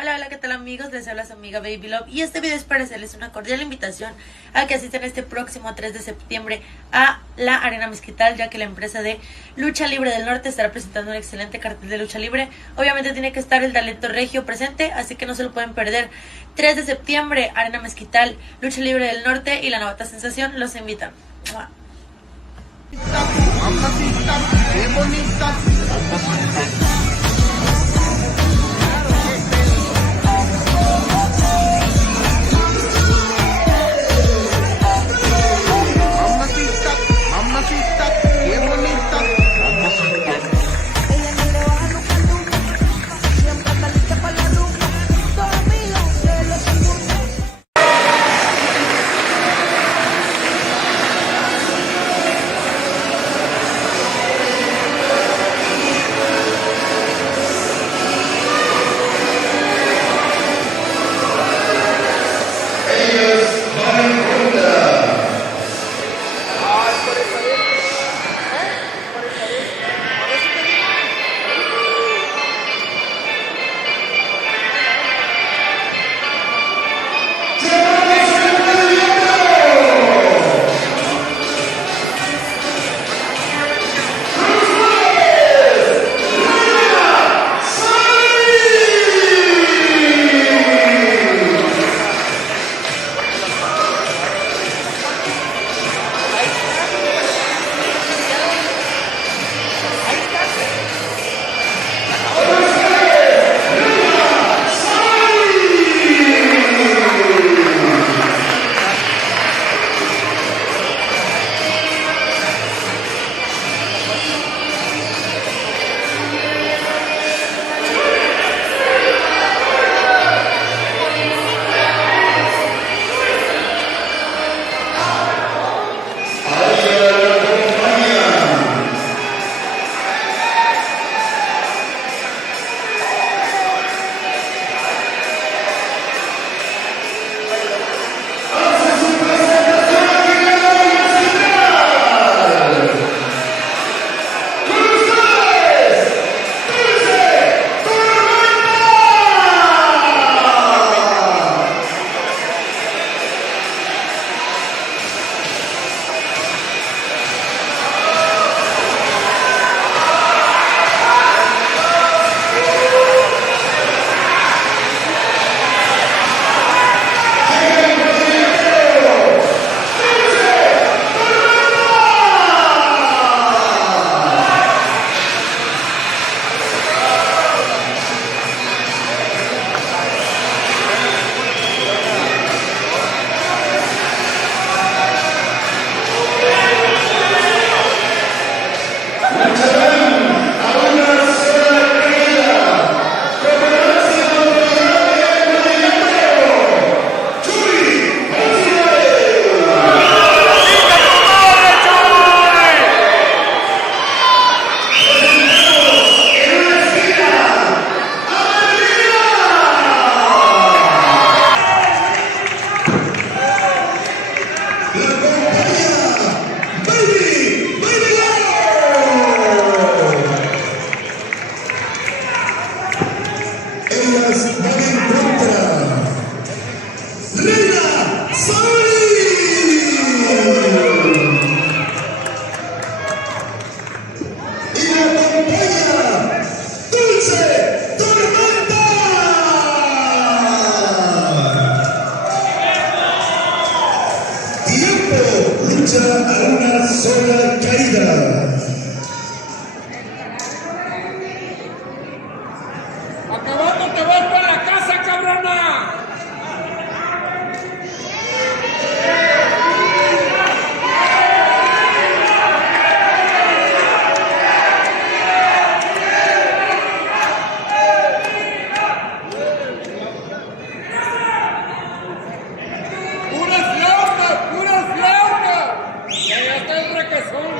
Hola, hola, ¿qué tal amigos? Les habla su amiga Baby Love y este video es para hacerles una cordial invitación a que asistan este próximo 3 de septiembre a la Arena Mezquital, ya que la empresa de Lucha Libre del Norte estará presentando un excelente cartel de lucha libre. Obviamente tiene que estar el talento regio presente, así que no se lo pueden perder. 3 de septiembre, Arena Mezquital, Lucha Libre del Norte y la Novata Sensación los invitan. ¡Mua! Mamacita, qué bonita. Mamacita, mamacita, qué bonita. Ella ni le baja nunca al rumbo, siempre está lista para la rumba. Todos amigos de los segundos. Lucha a una sola caída. Acabando te vas para la casa, cabrona. ¡Puras flautas! ¡Puras flautas! ¡Ya está el requesón!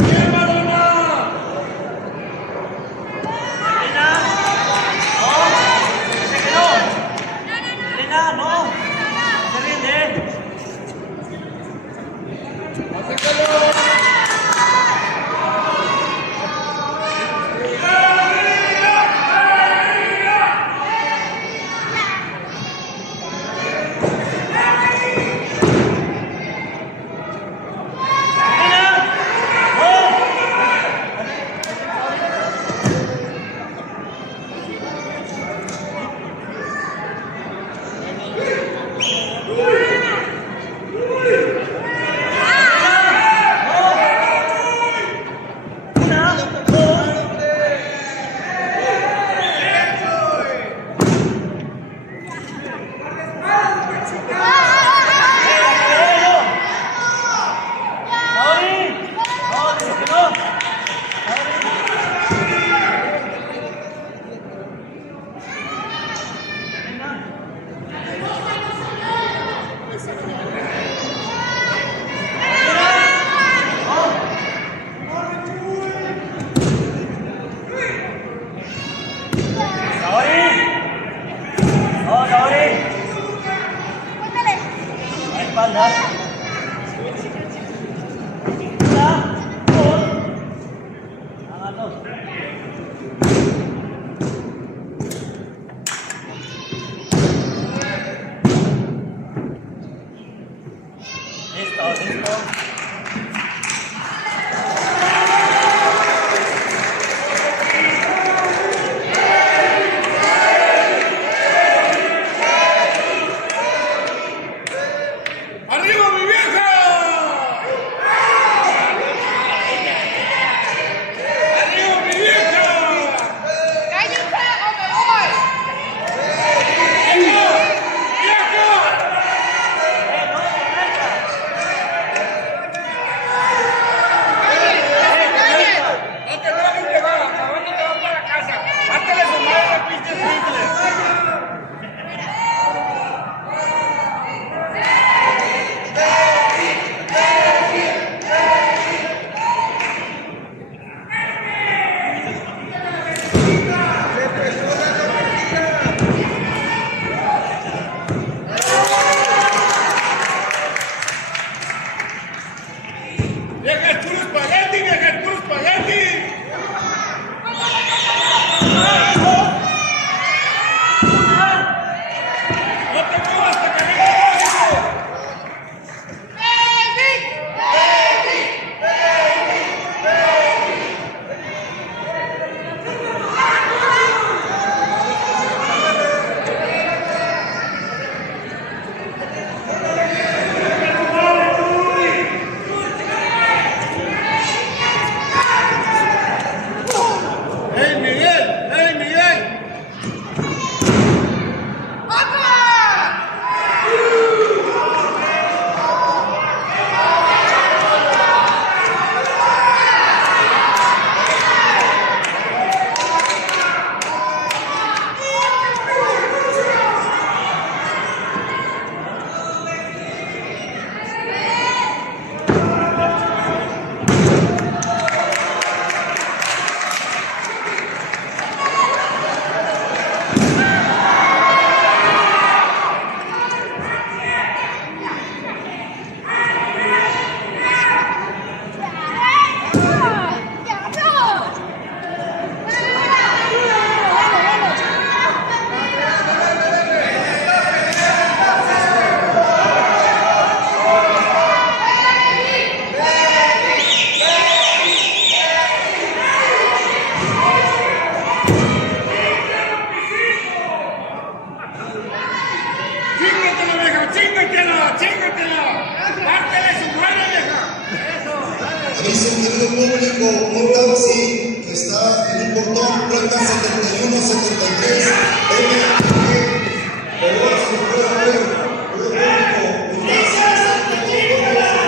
¡Bien, Madonna! ¡Arriba, mi vieja! ¡Arriba, mi vieja! ¡Cállense o me voy! ¡Vieja! ¡Vieja! No te dejes llevar, acabando te vas para casa. Hátele su madre, pinche simple. ¡Vieja, es puro espagueti, vieja, es puro espagueti! ¡No te muevas hasta que venga el básico! ¡Hey, Miguel! ¡Hey, Miguel! ¡Chingatela, vieja! ¡Chingatela! ¡Chingatela! ¡Pártele su madre, vieja! Aviso, querido público, un taxi que está en un portón, placa 7173, por favor, si lo puede ver, querido público, un taxi que está en un portón.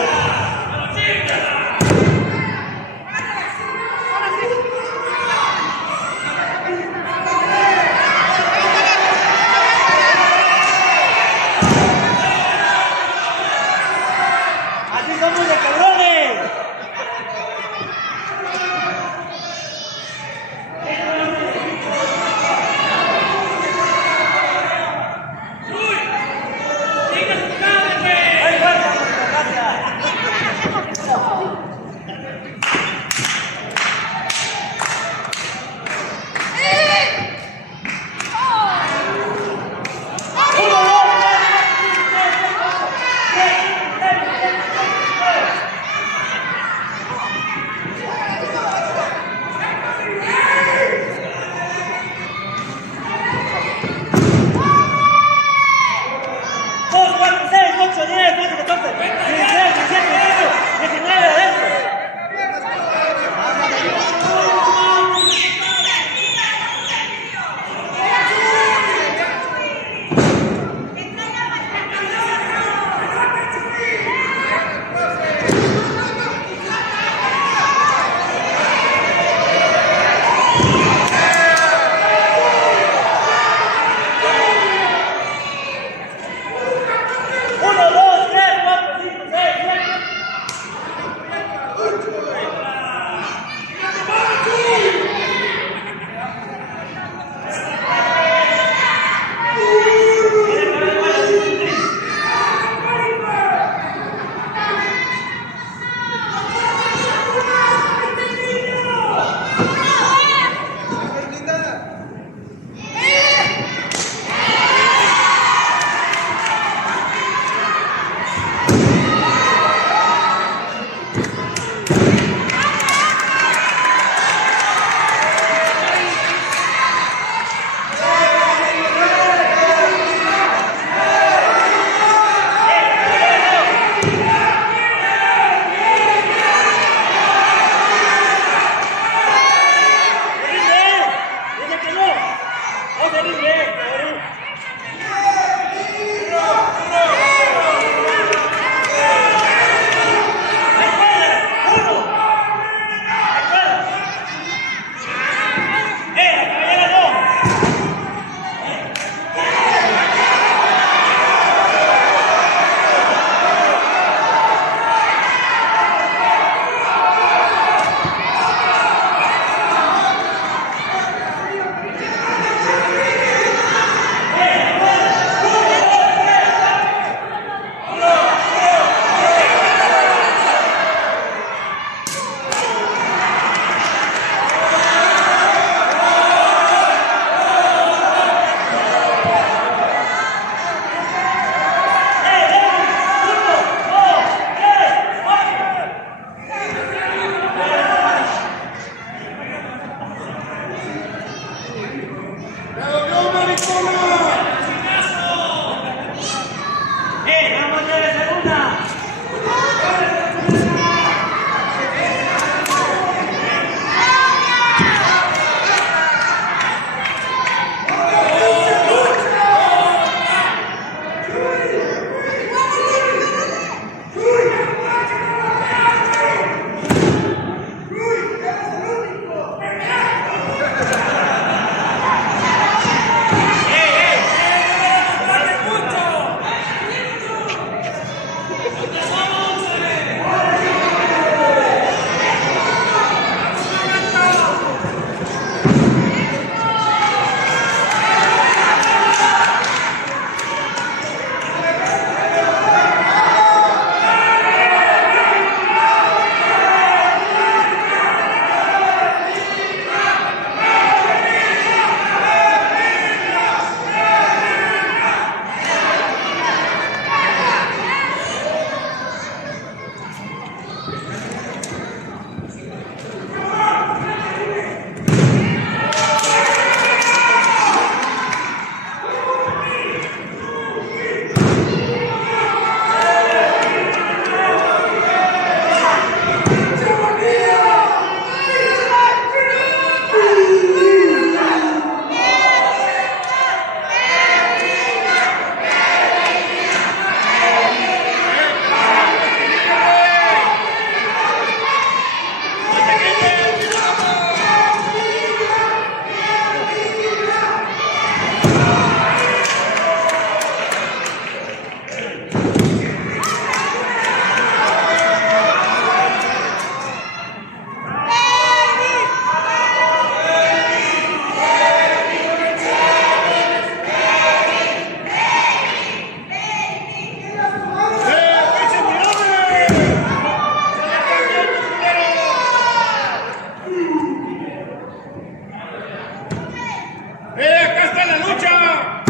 ¡Acá está la lucha!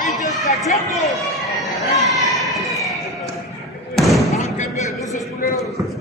¡Pinches cachorros! ¡Qué pedos, culeros!